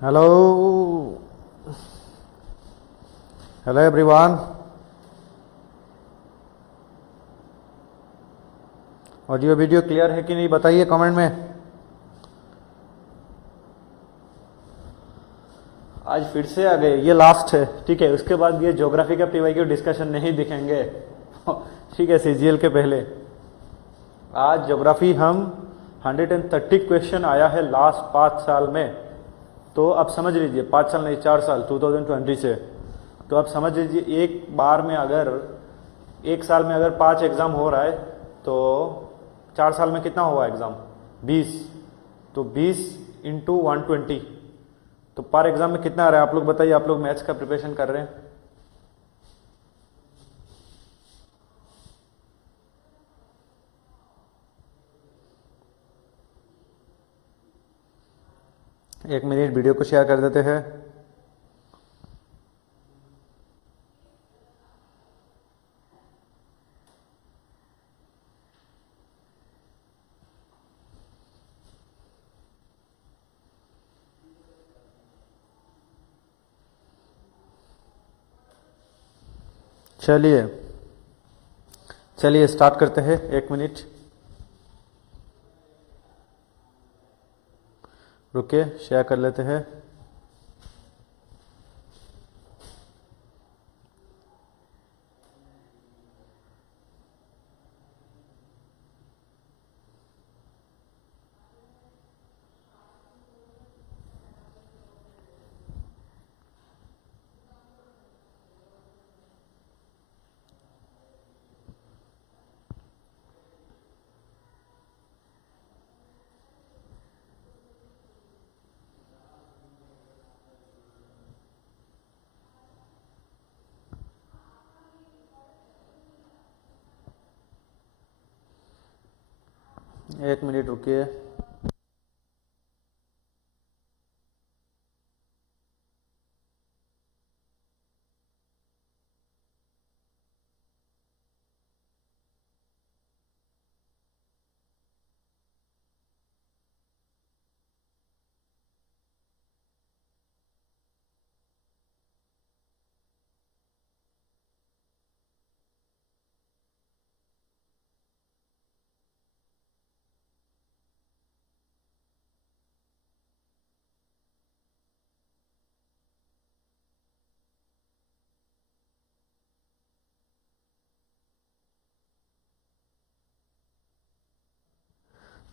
Hello hello everyone. Audio video clear है कि नहीं बताइए कमेंट में। आज फिर से आ गए, ये लास्ट है, ठीक है। उसके बाद ये ज्योग्राफी का पीवाईक्यू डिस्कशन नहीं दिखेंगे ठीक है, सीजीएल के पहले। आज ज्योग्राफी हम 130 क्वेश्चन आया है लास्ट 5 साल में, तो अब समझ लीजिए 5 साल नहीं 4 साल 2020 से। तो अब समझ लीजिए एक बार में अगर एक साल में अगर 5 एग्जाम हो रहा है तो 4 साल में कितना हुआ एग्जाम 20, तो 20 इंटू 120, तो पर एग्जाम में कितना आ रहा है आप लोग बताइए। आप लोग मैथ्स का प्रिपरेशन कर रहे हैं। एक मिनट वीडियो को शेयर कर देते हैं। चलिए चलिए स्टार्ट करते हैं। एक मिनट रुकिए, शेयर कर लेते हैं। एक मिनट रुकिए।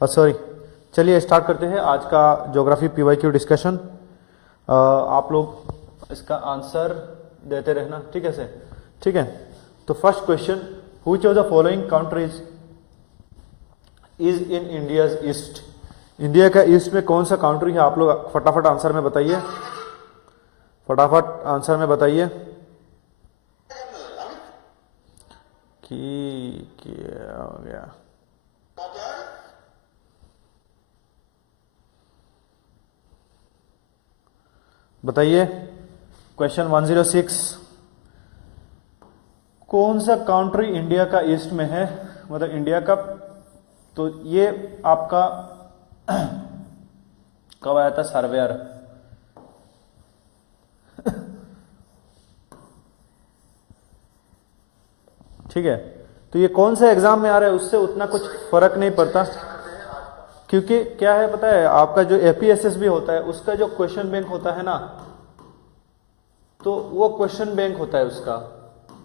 सॉरी, चलिए स्टार्ट करते हैं आज का ज्योग्राफी पीवाईक्यू डिस्कशन। आप लोग इसका आंसर देते रहना, ठीक है सर, ठीक है। तो first question, which of the following countries is in India's east. India का ईस्ट में कौन सा कंट्री है? आप लोग फटाफट आंसर में बताइए, फटाफट आंसर में बताइए कि क्या हो गया। बताइए क्वेश्चन 106, कौन सा कंट्री इंडिया का ईस्ट में है, मतलब इंडिया का। तो ये आपका कब आया था सर्वेयर ठीक है। तो ये कौन सा एग्जाम में आ रहा है उससे उतना कुछ फर्क नहीं पड़ता, क्योंकि क्या है पता है, आपका जो एपीएसएस भी होता है उसका जो क्वेश्चन बैंक होता है ना, तो वो क्वेश्चन बैंक होता है उसका,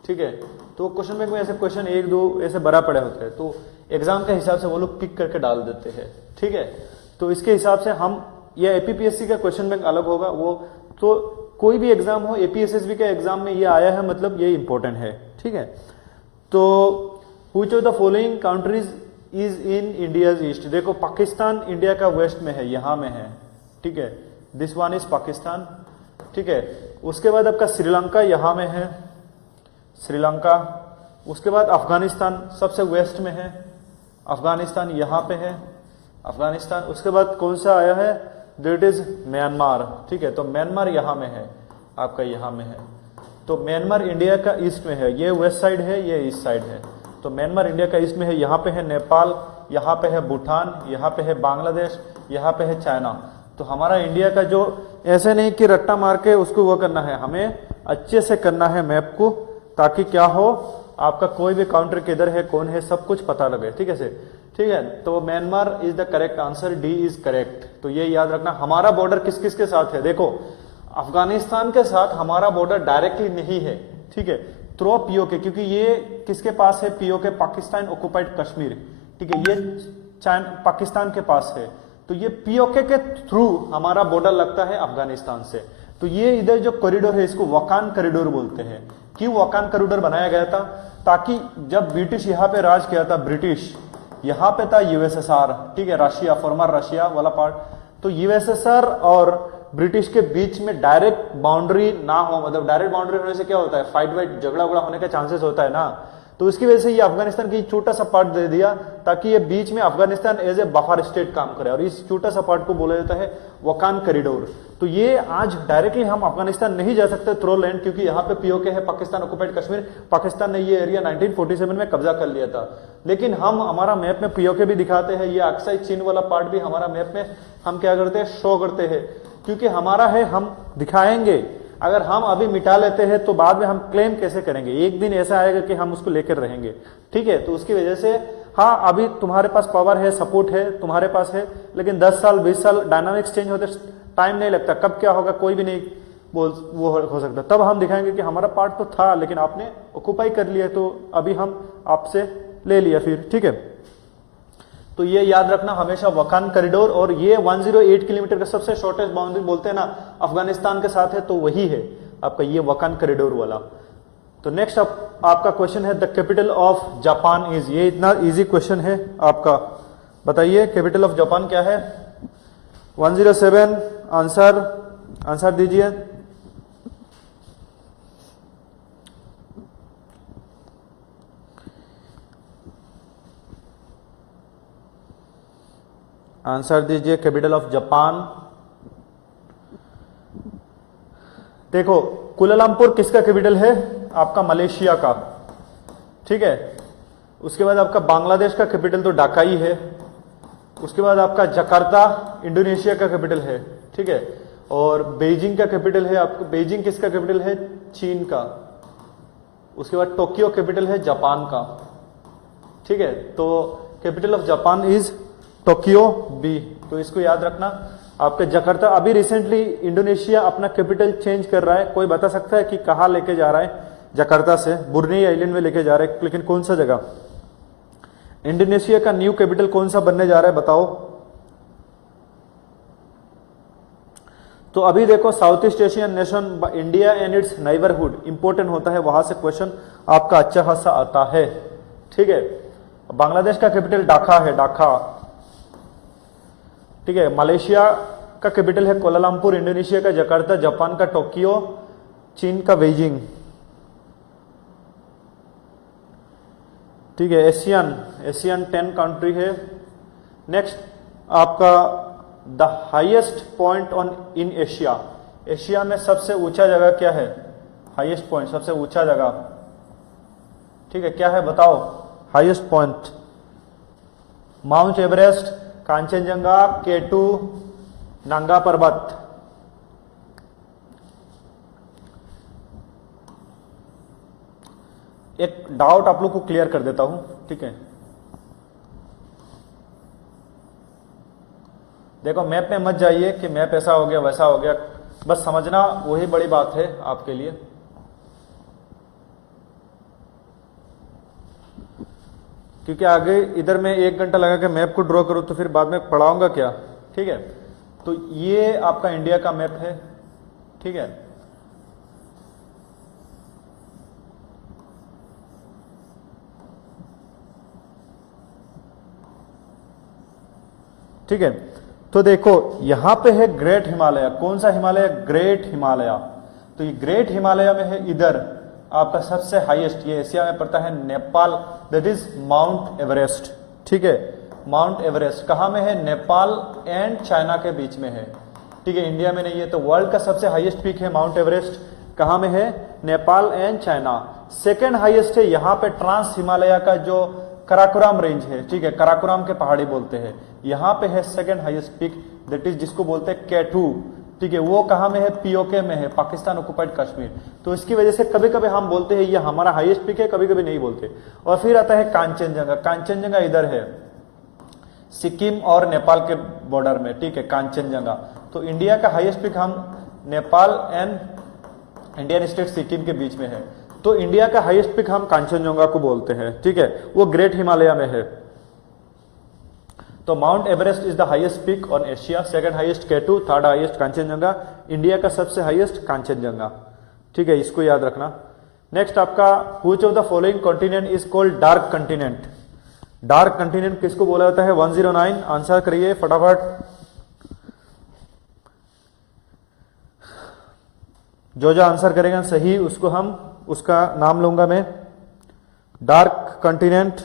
ठीक है। तो क्वेश्चन बैंक में ऐसे क्वेश्चन 1 2 ऐसे बड़ा पड़े होते हैं, तो एग्जाम के हिसाब से वो लोग पिक करके डाल देते हैं, ठीक है। तो इसके हिसाब से हम, ये एपीपीएससी का क्वेश्चन बैंक अलग होगा, वो तो कोई भी एग्जाम हो एपीएसएसबी के एग्जाम में ये आया है, मतलब ये इंपॉर्टेंट है, ठीक है। तो which of the following countries is in India's east. देखो पाकिस्तान इंडिया का वेस्ट में है, यहां में है, ठीक है। दिस वन इज पाकिस्तान, ठीक है। उसके बाद आपका श्रीलंका यहां में है, श्रीलंका। उसके बाद अफगानिस्तान सबसे वेस्ट में है, अफगानिस्तान यहां पे है, अफगानिस्तान। उसके बाद कौन सा आया है, दैट इज म्यांमार, ठीक है। तो म्यांमार यहां में है, आपका यहां में है। तो म्यांमार इंडिया का ईस्ट में है, ये वेस्ट साइड है, ये ईस्ट साइड है। तो म्यांमार इंडिया का ईस्ट में है, यहाँ पे है नेपाल, यहाँ पे है भूटान, यहाँ पे है बांग्लादेश, यहाँ पे है चाइना। तो हमारा इंडिया का जो ऐसे नहीं कि रट्टा मार के उसको वो करना है, हमें अच्छे से करना है मैप को, ताकि क्या हो, आपका कोई भी काउंटर किधर है, कौन है, सब कुछ पता लगे। ठीक है से, ठीक है। तो Myanmar is the correct answer, D is correct. तो ये याद रखना। हमारा बॉर्डर किस किस के साथ है, देखो अफगानिस्तान के साथ हमारा बॉर्डर डायरेक्टली नहीं है, ठीक है, थ्रू पीओके, क्योंकि ये किसके पास है, पीओके, पाकिस्तान ऑक्युपाइड कश्मीर, ठीक है, ये पाकिस्तान के पास है। तो ये पीओके के थ्रू हमारा बॉर्डर लगता है अफगानिस्तान से। तो ये इधर जो कॉरिडोर है इसको वकान कॉरिडोर बोलते हैं। क्यों वकान कॉरिडोर बनाया गया था, ताकि जब ब्रिटिश यहाँ पे राज किया था, ब्रिटिश यहाँ पे था यूएसएसआर, ठीक है, रशिया, फॉर्मर रशिया वाला पार्ट, तो यूएसएसआर और ब्रिटिश के बीच में डायरेक्ट बाउंड्री ना हो, मतलब डायरेक्ट बाउंड्री होने से क्या होता है, फाइट वाइट, झगड़ा उगड़ा होने का चांसेस होता है ना। तो उसकी वजह से ये अफगानिस्तान की छोटा सा पार्ट दे दिया, ताकि ये बीच में Afghanistan as a buffer state काम करे, और इस छोटा सा पार्ट को बोला जाता है वकान कॉरिडोर। तो ये आज डायरेक्टली हम अफगानिस्तान नहीं जा सकते थ्रू लैंड, क्योंकि यहाँ पे पीओके है, पाकिस्तान ऑक्युपाइड कश्मीर, पाकिस्तान ने ये एरिया 1947 में कब्जा कर लिया था। लेकिन हम हमारा मैप में पीओके भी दिखाते हैं, ये अक्साई चीन वाला पार्ट भी हमारा मैप में हम क्या करते हैं, शो करते हैं, क्योंकि हमारा है, हम दिखाएंगे। अगर हम अभी मिटा लेते हैं तो बाद में हम क्लेम कैसे करेंगे, एक दिन ऐसा आएगा कि हम उसको लेकर रहेंगे, ठीक है। तो उसकी वजह से हाँ, अभी तुम्हारे पास पावर है, सपोर्ट है, तुम्हारे पास है, लेकिन 10 साल 20 साल डायनामिक्स चेंज होते टाइम नहीं लगता, कब क्या होगा कोई भी नहीं वो हो सकता। तब हम दिखाएंगे कि हमारा पार्ट तो था, लेकिन आपने ऑक्युपाई कर लिया, तो अभी हम आपसे ले लिया फिर, ठीक है। तो ये याद रखना हमेशा, वकान कॉरिडोर, और ये 108 किलोमीटर का सबसे शॉर्टेस्ट बाउंड्री बोलते हैं ना अफगानिस्तान के साथ है, तो वही है आपका ये वकान कॉरिडोर वाला। तो नेक्स्ट आपका क्वेश्चन है, the capital of Japan is, ये इतना इजी क्वेश्चन है आपका, बताइए कैपिटल ऑफ जापान क्या है। 107 आंसर दीजिए। आंसर दीजिए, कैपिटल ऑफ जापान। देखो कुलालमपुर किसका कैपिटल है, आपका मलेशिया का, ठीक है। उसके बाद आपका बांग्लादेश का कैपिटल तो ढाका ही है। उसके बाद आपका जकार्ता इंडोनेशिया का कैपिटल है, ठीक है। और बीजिंग का कैपिटल है आपका, बीजिंग किसका कैपिटल है, चीन का। उसके बाद टोक्यो कैपिटल है जापान का, ठीक है। तो capital of Japan is Tokyo B, तो इसको याद रखना। आपके जकार्ता, अभी रिसेंटली इंडोनेशिया अपना कैपिटल चेंज कर रहा है, कोई बता सकता है कि कहाँ लेके जा रहा है, जकार्ता से बुर्नी आइलैंड में लेके जा रहा है, लेकिन कौन सा जगह, इंडोनेशिया का न्यू कैपिटल कौन सा बनने जा रहा है बताओ। तो अभी देखो south east Asian nation India and it's neighbourhood important होता है, वहां से क्वेश्चन आपका अच्छा खासा आता है, ठीक है। बांग्लादेश का कैपिटल ढाका है, ढाका, ठीक है। मलेशिया का कैपिटल है कोलालमपुर, इंडोनेशिया का जकार्ता, जापान का टोक्यो, चीन का बीजिंग, ठीक है। एशियन 10 कंट्री है। नेक्स्ट आपका the highest point on in Asia, Asia में सबसे ऊंचा जगह क्या है, हाईएस्ट पॉइंट, सबसे ऊंचा जगह, ठीक है, क्या है बताओ highest point. Mount Everest, Kanchenjunga, K2, Nanga पर्वत। एक डाउट आप लोग को क्लियर कर देता हूं, ठीक है। देखो मैप में मत जाइए कि मैप ऐसा हो गया वैसा हो गया, बस समझना वही बड़ी बात है आपके लिए। क्योंकि आगे इधर मैं 1 घंटा लगा के मैप को ड्रॉ करूं तो फिर बाद में पढ़ाऊंगा क्या, ठीक है। तो ये आपका इंडिया का मैप है, ठीक है। ठीक है, तो देखो यहां पे है ग्रेट हिमालय, कौन सा हिमालय, ग्रेट हिमालय। तो ये ग्रेट हिमालय में है इधर आपका सबसे हाईएस्ट, ये एशिया में पड़ता है Nepal, that is mount Everest, ठीक है। माउंट एवरेस्ट कहां में है, नेपाल एंड चाइना के बीच में है, ठीक है, इंडिया में नहीं है। तो वर्ल्ड का सबसे हाईएस्ट पीक है माउंट एवरेस्ट, कहां में है, Nepal and China. Second highest है यहाँ पे ट्रांस हिमालय का जो कराकोरम रेंज है, ठीक है, कराकोरम के पहाड़ी बोलते हैं, यहाँ पे है second highest peak, that is जिसको बोलते हैं K2, ठीक है। वो कहाँ में है? POK में है, पाकिस्तान ऑक्युपाइड कश्मीर। तो इसकी वजह से कभी कभी हम बोलते हैं ये हमारा हाईएस्ट पीक है, कभी कभी नहीं बोलते। और फिर आता है कांचनजंगा। कांचनजंगा इधर है, सिक्किम और नेपाल के बॉर्डर में, ठीक है, कांचनजंगा। तो इंडिया का हाईएस्ट पीक हम Nepal and Indian state Sikkim के बीच में है। तो इंडिया का हाईएस्ट पीक हम कांचनजंगा को बोलते हैं, ठीक है। वो ग्रेट हिमालय में है। तो mount Everest is the highest peak on Asia, second highest K2, third highest Kanchenjunga, India का सबसे हाईएस्ट कांचनजंगा, ठीक है, इसको याद रखना। नेक्स्ट आपका which of the following continent is called dark continent. Dark continent किसको बोला जाता है? 109 आंसर करिए फटाफट। जो आंसर करेगा सही उसको हम उसका नाम लूंगा मैं। डार्क कॉन्टिनेंट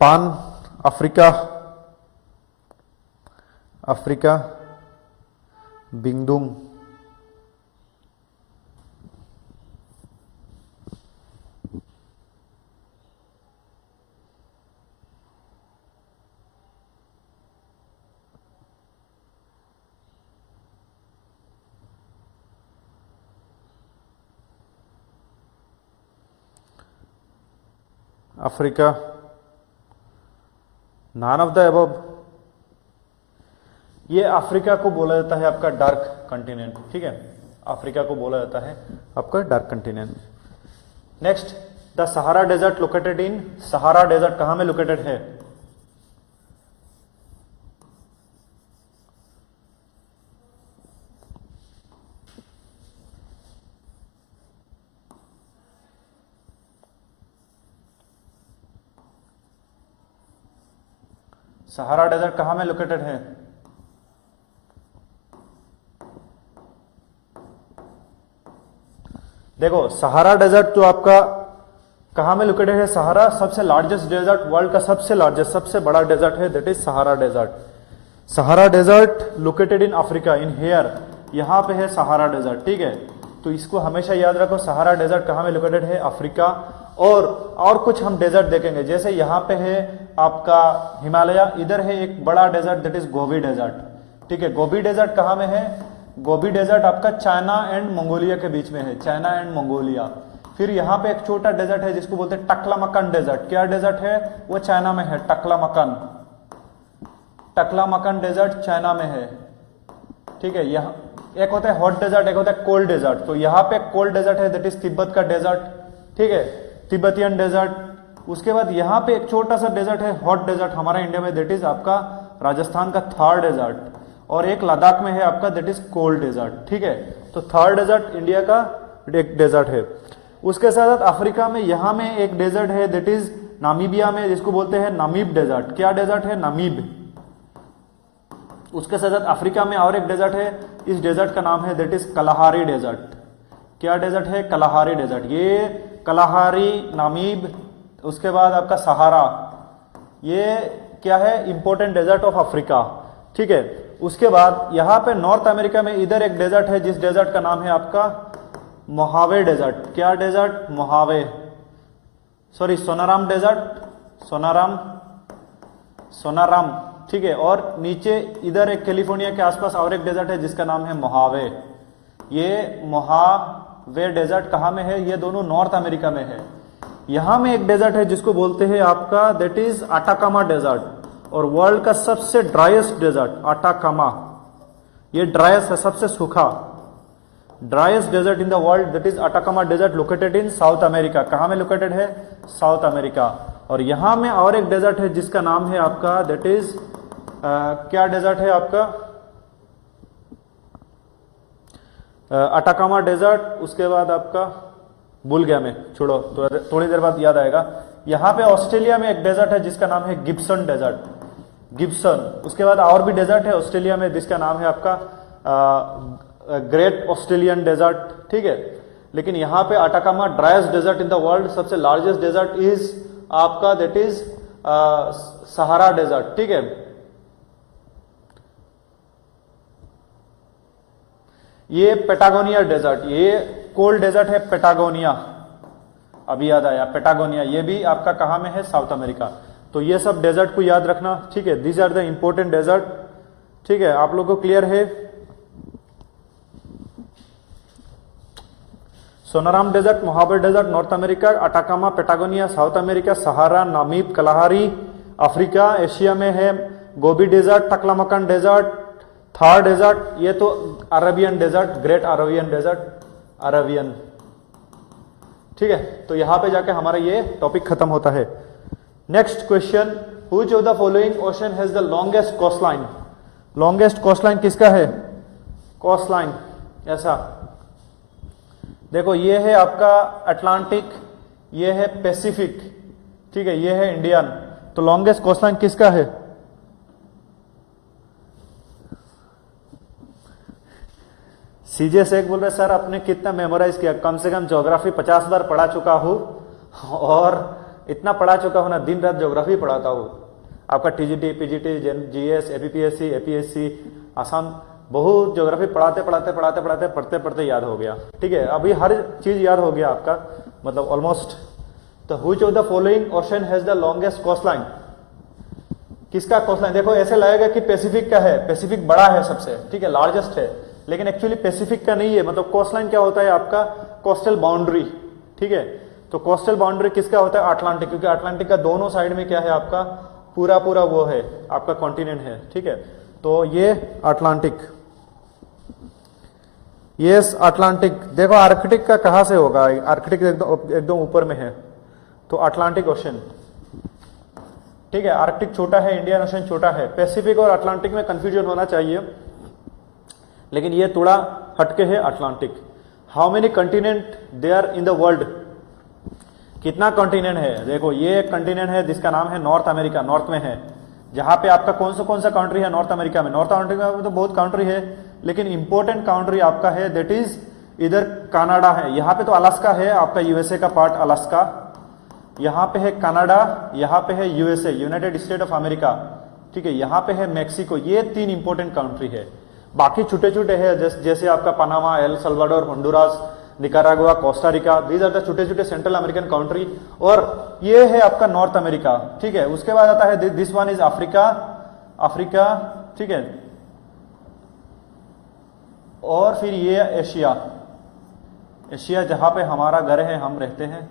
पान अफ्रीका, अफ्रीका, बिंगदुम, Africa, none of the above. ये अफ्रीका को बोला जाता है आपका डार्क कॉन्टिनेंट, ठीक है, अफ्रीका को बोला जाता है आपका dark continent. Next the Sahara desert located in, Sahara desert कहां में लोकेटेड है? सहारा डेजर्ट कहां में लोकेटेड है? देखो सहारा डेजर्ट तो आपका कहां में लोकेटेड है? सहारा सबसे लार्जेस्ट डेजर्ट, वर्ल्ड का सबसे लार्जेस्ट, सबसे बड़ा डेजर्ट है, that is Sahara desert. Sahara desert located in Africa, in here, यहां पे है सहारा डेजर्ट, ठीक है। तो इसको हमेशा याद रखो, सहारा डेजर्ट कहां में लोकेटेड है? अफ्रीका। और कुछ हम डेजर्ट देखेंगे, जैसे यहां पे है आपका हिमालय, इधर है एक बड़ा desert that is Gobi desert, ठीक है। गोबी डेजर्ट कहां में है? गोबी डेजर्ट आपका चाइना एंड मंगोलिया के बीच में है, चाइना एंड मंगोलिया। फिर यहाँ पे एक छोटा डेजर्ट है जिसको बोलते हैं टकलामकन डेजर्ट। क्या डेजर्ट है? वो चाइना में है, टकलामकन, टकलामकन डेजर्ट चाइना में है, ठीक है। यहाँ एक होता है हॉट डेजर्ट, एक होता है कोल्ड डेजर्ट। तो यहाँ पे कोल्ड डेजर्ट है दैट इज तिब्बत का डेजर्ट, ठीक है, तिब्बतियन डेजर्ट। उसके बाद यहाँ पे एक छोटा सा डेजर्ट है हॉट डेजर्ट हमारा इंडिया में, दैट इज आपका राजस्थान का थार डेजर्ट। और एक लद्दाख में है आपका दैट इज कोल्ड डेजर्ट, ठीक है। तो थार डेजर्ट इंडिया का एक डेजर्ट है। उसके साथ साथ अफ्रीका में यहाँ में एक डेजर्ट है दैट इज नामीबिया में, जिसको बोलते हैं नामीब डेजर्ट। क्या डेजर्ट है? नामीब। उसके साथ साथ अफ्रीका में और एक डेजर्ट है, इस डेजर्ट का नाम है दैट इज कलाहारी डेजर्ट। क्या डेजर्ट है? Kalahari desert. ये कलाहारी, नामीब, उसके बाद आपका सहारा, ये क्या है? इंपॉर्टेंट डेजर्ट ऑफ अफ्रीका, ठीक है। उसके बाद यहाँ पे नॉर्थ अमेरिका में इधर एक डेजर्ट है, जिस डेजर्ट का नाम है आपका मोहावे डेजर्ट। क्या desert? Mojave, sorry Sonoran desert, Sonoran, Sonoran, ठीक है। और नीचे इधर एक कैलिफोर्निया के आसपास और एक डेजर्ट है जिसका नाम है मोहावे। ये मोहावे डेजर्ट कहाँ में है? ये दोनों नॉर्थ अमेरिका में है। यहां में एक डेजर्ट है जिसको बोलते हैं आपका दैट इज अटाकामा डेजर्ट, और वर्ल्ड का सबसे ड्राइएस्ट डेजर्ट अटाकामा। ये ड्राइएस्ट है, सबसे सूखा, driest desert in the world that is Atacama desert, located in South America. कहां में लोकेटेड है? South America. और यहां में और एक डेजर्ट है जिसका नाम है आपका दैट इज क्या डेजर्ट है आपका? Atacama desert. उसके बाद आपका भूल गया मैं, छोड़ो, तो थोड़ी देर बाद याद आएगा। यहां पे ऑस्ट्रेलिया में एक डेजर्ट है जिसका नाम है गिब्सन डेजर्ट, गिब्सन। उसके बाद और भी डेजर्ट है ऑस्ट्रेलिया में जिसका नाम है आपका ग्रेट ऑस्ट्रेलियन डेजर्ट, ठीक है। लेकिन यहां पे Atacama driest desert in the world, सबसे लार्जेस्ट डेजर्ट इज आपका दैट इज सहारा डेजर्ट, ठीक है। ये पेटागोनिया डेजर्ट, ये कोल्ड डेजर्ट है पेटागोनिया, अभी याद आया पेटागोनिया, ये भी आपका कहाँ में है, साउथ अमेरिका। तो ये सब डेजर्ट को याद रखना, ठीक है, these are the important desert, ठीक है, आप लोगों को क्लियर है। सोनाराम डेजर्ट, मोहाबर desert North America, Atacama Patagonia South America, Sahara Namib Kalahari Africa, Asia में है Gobi desert, Taklamakan desert, Thar desert, ये तो Arabian desert, great Arabian desert, Arabian, ठीक है। तो यहां पे जाके हमारा ये टॉपिक खत्म होता है। Next question, which of the following ocean has the longest coast line? Longest coast line किसका है? कोस्ट लाइन ऐसा देखो, ये है आपका अटलांटिक, ये है पैसिफिक, ठीक है, ये है इंडियन। तो लॉन्गेस्ट कोस्ट लाइन किसका है? सीजे शेख बोल रहे सर आपने कितना मेमोराइज किया? कम से कम ज्योग्राफी 50 बार पढ़ा चुका हूं, और इतना पढ़ा चुका हूं ना, दिन रात ज्योग्राफी पढ़ाता हूं। आपका TGT, PGT, GS, APPSC, APSC, Assam, बहुत ज्योग्राफी पढ़ते याद हो गया, ठीक है। अभी हर चीज याद हो गया आपका, मतलब ऑलमोस्ट। तो which of the following ocean has the longest coast line? किसका कोस्ट लाइन? देखो ऐसे लगेगा कि पैसिफिक का है, पैसिफिक बड़ा है सबसे, ठीक है, लार्जेस्ट है, लेकिन एक्चुअली पैसिफिक का नहीं है। मतलब कोस्ट लाइन क्या होता है आपका? कोस्टल बाउंड्री, ठीक है। तो कोस्टल बाउंड्री किसका होता है? अटलांटिक, क्योंकि अटलांटिक का दोनों साइड में क्या है आपका? पूरा वो है आपका कॉन्टिनेंट है, ठीक है। तो ये अटलांटिक, यस अटलांटिक। देखो आर्कटिक का कहां से होगा? आर्कटिक एकदम ऊपर में है, तो अटलांटिक ओशन, ठीक है। आर्कटिक छोटा है, इंडियन ओशन छोटा है। पैसिफिक और अटलांटिक में कंफ्यूजन होना चाहिए, लेकिन ये थोड़ा हटके है Atlantic. How many continent there in the world? कितना कॉन्टिनेंट है? देखो ये एक कॉन्टिनेंट है जिसका नाम है नॉर्थ अमेरिका, नॉर्थ में है। जहां पे आपका कौन सा कंट्री है नॉर्थ अमेरिका में? नॉर्थ अमेरिका में तो बहुत कंट्री है, लेकिन इंपॉर्टेंट कंट्री आपका है दैट इज इधर कनाडा है। यहाँ पे तो अलास्का है आपका, यूएसए का पार्ट अलास्का, यहाँ पे है कनाडा, यहाँ पे है USA, United state of America, ठीक है, यहाँ पे है मैक्सिको। ये 3 इंपॉर्टेंट कंट्री है। बाकी छोटे छोटे है जैसे आपका Panama, El Salvador, Honduras, Nicaragua, Costa Rica, these are the छोटे छोटे सेंट्रल अमेरिकन कंट्री। और ये है आपका नॉर्थ अमेरिका, ठीक है। उसके बाद आता है this one is Africa, Africa, ठीक है। और फिर ये एशिया, एशिया जहां पे हमारा घर है, हम रहते हैं,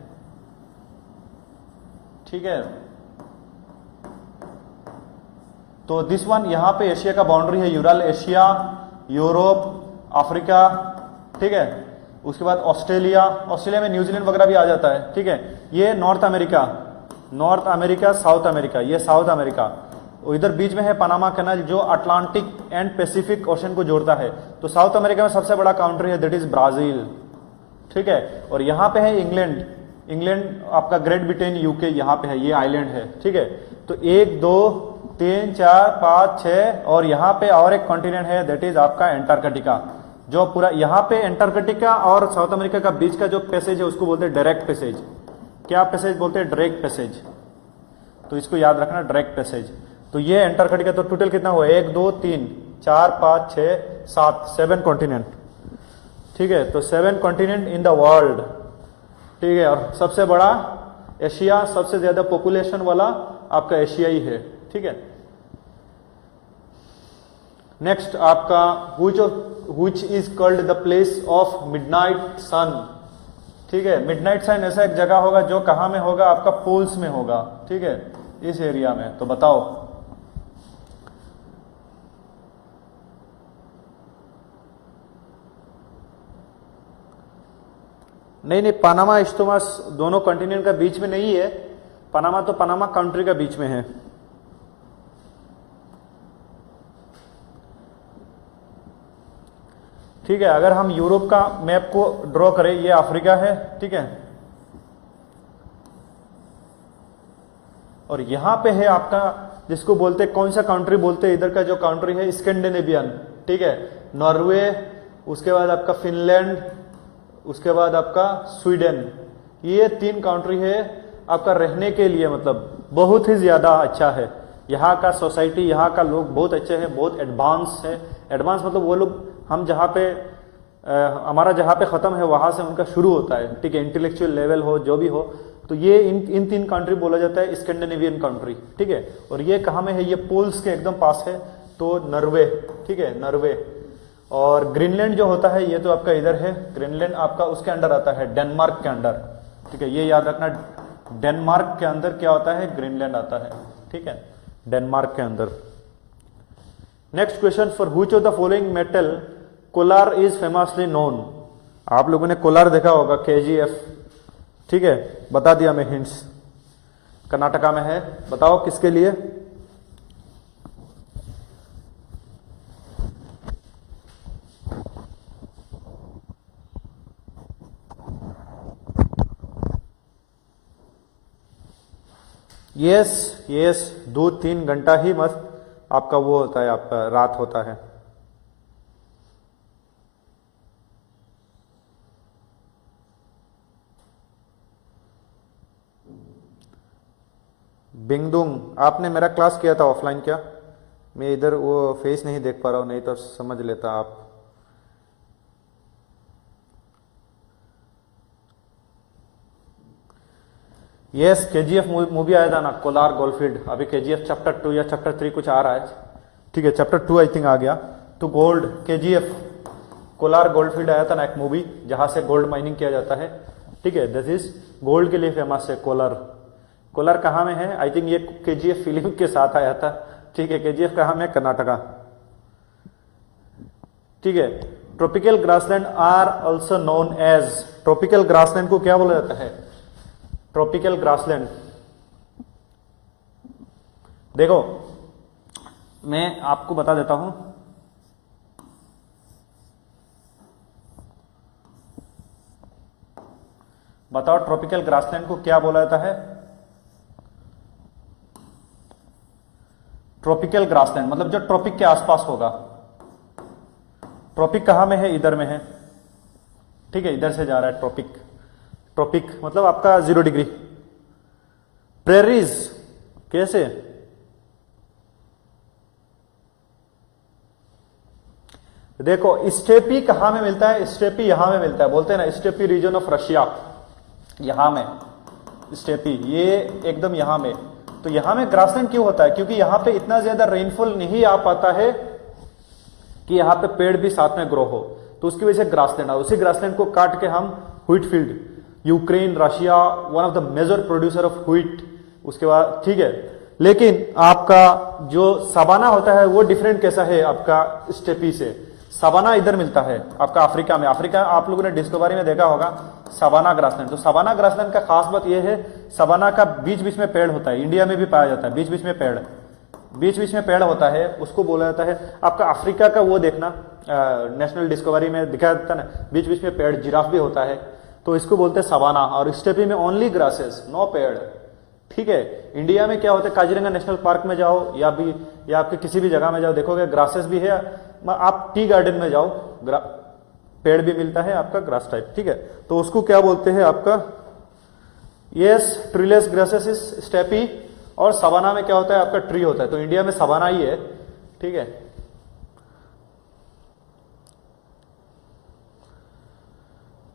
ठीक है। तो दिस वन यहां पे एशिया का बाउंड्री है, यूरल एशिया, यूरोप, अफ्रीका, ठीक है। उसके बाद ऑस्ट्रेलिया, ऑस्ट्रेलिया में न्यूजीलैंड वगैरह भी आ जाता है, ठीक है। ये north America, north America, south America, ये साउथ अमेरिका। इधर बीच में है पनामा कैनाल जो अटलांटिक एंड पैसिफिक ओशन को जोड़ता है। तो साउथ अमेरिका में सबसे बड़ा कंट्री है दैट इज ब्राजील, ठीक है। और यहाँ पे है इंग्लैंड, इंग्लैंड आपका ग्रेट ब्रिटेन, यूके यहाँ पे है, ये आइलैंड है, ठीक है। तो 1 2 3 4 5 6, और यहाँ पे और एक कॉन्टिनेंट है दैट इज आपका एंटार्कटिका, जो पूरा यहाँ पे एंटार्कटिका और साउथ अमेरिका का बीच का जो पैसेज है उसको बोलते हैं डायरेक्ट पैसेज। क्या पैसेज बोलते हैं? Direct passage. तो इसको याद रखना, डायरेक्ट पैसेज। तो ये एंटार्कटिका, तो टोटल कितना हुआ? 1 2 3 4 5 6 7, 7 कॉन्टिनेंट, ठीक है। तो 7 कॉन्टिनेंट इन द वर्ल्ड, ठीक है। और सबसे बड़ा एशिया, सबसे ज्यादा पॉपुलेशन वाला आपका एशिया ही है, ठीक है। नेक्स्ट आपका which is called the place of midnight sun, ठीक है। मिडनाइट सन ऐसा एक जगह होगा जो कहां में होगा? आपका पोल्स में होगा, ठीक है, इस एरिया में। तो बताओ नहीं, पनामा इस्टोमस दोनों कॉन्टिनेंट का बीच में नहीं है। पनामा तो पनामा कंट्री का बीच में है, ठीक है। अगर हम यूरोप का मैप को ड्रॉ करें, ये अफ्रीका है, ठीक है। और यहां पे है आपका जिसको बोलते हैं, कौन सा कंट्री बोलते हैं? इधर का जो कंट्री है स्कैंडिनेवियन, ठीक है, नॉर्वे, उसके बाद आपका फिनलैंड, उसके बाद आपका स्वीडन। ये 3 कंट्री है आपका रहने के लिए, मतलब बहुत ही ज्यादा अच्छा है। यहाँ का सोसाइटी, यहाँ का लोग बहुत अच्छे हैं, बहुत एडवांस है। एडवांस मतलब वो लोग, हम जहाँ पे हमारा जहाँ पे ख़त्म है वहाँ से उनका शुरू होता है, ठीक है, इंटेलेक्चुअल लेवल हो जो भी हो, तो ये इन तीन कंट्री बोला जाता है स्कैंडिनेवियन कंट्री, ठीक है। और ये कहाँ में है, ये पोल्स के एकदम पास है, तो नॉर्वे, ठीक है, नॉर्वे। और ग्रीनलैंड जो होता है ये तो आपका इधर है, ग्रीनलैंड आपका उसके अंडर आता है, डेनमार्क के अंडर, ठीक है, ये याद रखना, डेनमार्क के अंदर क्या होता है, ग्रीनलैंड आता है, ठीक है, डेनमार्क के अंदर। Next question, for which of the following metal Kolar is famously known. आप लोगों ने कोलार देखा होगा, KGF, ठीक है, बता दिया मैं हिंट्स, कर्नाटका में है, बताओ किसके लिए। यस यस, 2-3 घंटा ही मस्त आपका वो होता है, आपका रात होता है। बिंगदुंग, आपने मेरा क्लास किया था ऑफलाइन क्या? मैं इधर वो फेस नहीं देख पा रहा हूँ, नहीं तो समझ लेता आप। यस, KGF मूवी आया था ना, कोलार गोल्डफील्ड। अभी KGF चैप्टर 2 या चैप्टर 3 कुछ आ रहा है, ठीक है, चैप्टर 2 आई थिंक आ गया। तो गोल्ड, KGF कोलार गोल्डफील्ड आया था ना एक मूवी, जहां से गोल्ड माइनिंग किया जाता है, ठीक है, दिस इज गोल्ड के लिए फेमस है कोलार। कोलार कहाँ में है? आई थिंक ये KGF फिल्म के साथ आया था, ठीक है। KGF कहाँ में? कर्नाटका, ठीक है। Tropical grassland are also known as, tropical grassland को क्या बोला जाता है? Tropical grassland. देखो मैं आपको बता देता हूं, बताओ ट्रॉपिकल ग्रासलैंड को क्या बोला जाता है? ट्रॉपिकल ग्रासलैंड मतलब जो ट्रॉपिक के आसपास होगा। ट्रॉपिक कहां में है? इधर में है, ठीक है, इधर से जा रहा है ट्रॉपिक। ट्रॉपिक मतलब आपका 0 डिग्री। प्रेरीज कैसे? देखो स्टेपी कहां में मिलता है? स्टेपी यहां में मिलता है, बोलते हैं ना स्टेपी रीजन ऑफ रशिया, यहां में स्टेपी, ये एकदम यहां में। तो यहां में ग्रासलैंड क्यों होता है? क्योंकि यहां पे इतना ज्यादा रेनफॉल नहीं आ पाता है कि यहां पे पेड़ भी साथ में ग्रो हो, तो उसकी वजह से ग्रासलैंड, और उसी ग्रासलैंड को काट के हम wheat field, Ukraine, Russia one of the major producer of wheat, उसके बाद, ठीक है। लेकिन आपका जो सवाना होता है वो डिफरेंट कैसा है आपका स्टेपी से? सवाना इधर मिलता है आपका अफ्रीका में। अफ्रीका आप लोगों ने डिस्कवरी में देखा होगा सवाना ग्रासलैंड। तो सवाना ग्रासलैंड का खास बात यह है, सवाना का बीच बीच में पेड़ होता है, इंडिया में भी पाया जाता है बीच बीच में पेड़, बीच बीच में पेड़ होता है, उसको बोला जाता है आपका अफ्रीका का। वो देखना नेशनल डिस्कवरी में दिखाया जाता है ना, बीच बीच में पेड़, जिराफ भी होता है, तो इसको बोलते हैं सवाना। और स्टेपी में ओनली ग्रासेस, नो पेड़, ठीक है। इंडिया में क्या होता है, काजीरंगा नेशनल पार्क में जाओ या आपके किसी भी जगह में जाओ, देखोगे ग्रासेस भी है। आप टी गार्डन में जाओ, पेड़ भी मिलता है आपका ग्रास टाइप, ठीक है। तो उसको क्या बोलते हैं आपका? Yes, treeless grasses is steppe. और सवाना में क्या होता है आपका? ट्री होता है। तो इंडिया में सवाना ही है, ठीक है।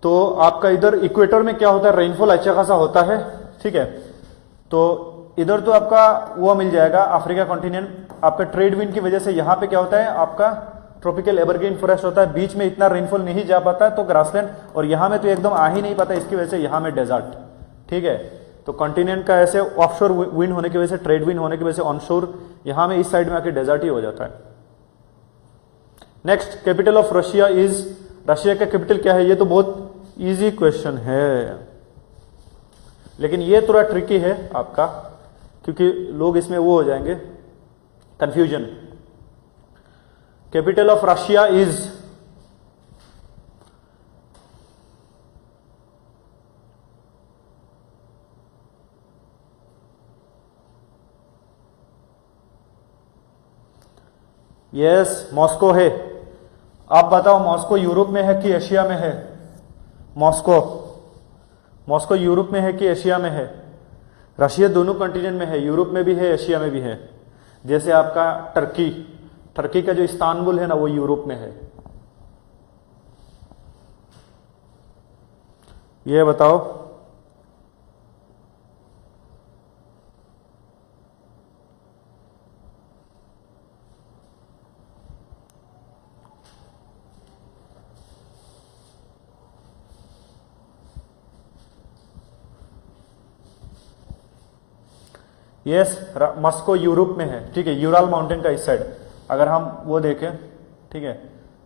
तो आपका इधर इक्वेटर में क्या होता है? रेनफॉल अच्छा खासा होता है, ठीक है। तो इधर तो आपका वो मिल जाएगा अफ्रीका कॉन्टिनेंट। आपका ट्रेड विंड की वजह से यहाँ पे क्या होता है आपका? ट्रॉपिकल एवरग्रीन फॉरेस्ट होता है, बीच में इतना रेनफॉल नहीं जा पाता है, तो ग्रासलैंड। और यहाँ में तो एकदम आ ही नहीं पाता, इसकी वजह से यहाँ में डेजर्ट, ठीक है। तो कॉन्टिनेंट का ऐसे ऑफशोर विंड होने की वजह से, ट्रेड विंड होने की वजह से ऑनशोर यहाँ में इस साइड में आके डेजर्ट ही हो जाता है। Next, capital of Russia is, Russia का कैपिटल क्या है? ये तो बहुत इजी क्वेश्चन है, लेकिन ये थोड़ा ट्रिकी है आपका, क्योंकि लोग इसमें वो हो जाएंगे confusion. Capital of Russia is, yes Moscow है। आप बताओ मॉस्को यूरोप में है कि एशिया में है? मॉस्को यूरोप में है कि एशिया में है? रशिया दोनों कॉन्टिनेंट में है, यूरोप में भी है, एशिया में भी है। जैसे आपका टर्की का जो इस्तांबुल है ना, वो यूरोप में है, ये बताओ। यस, मस्को यूरोप में है, ठीक है, यूराल माउंटेन का इस साइड अगर हम वो देखें, ठीक है,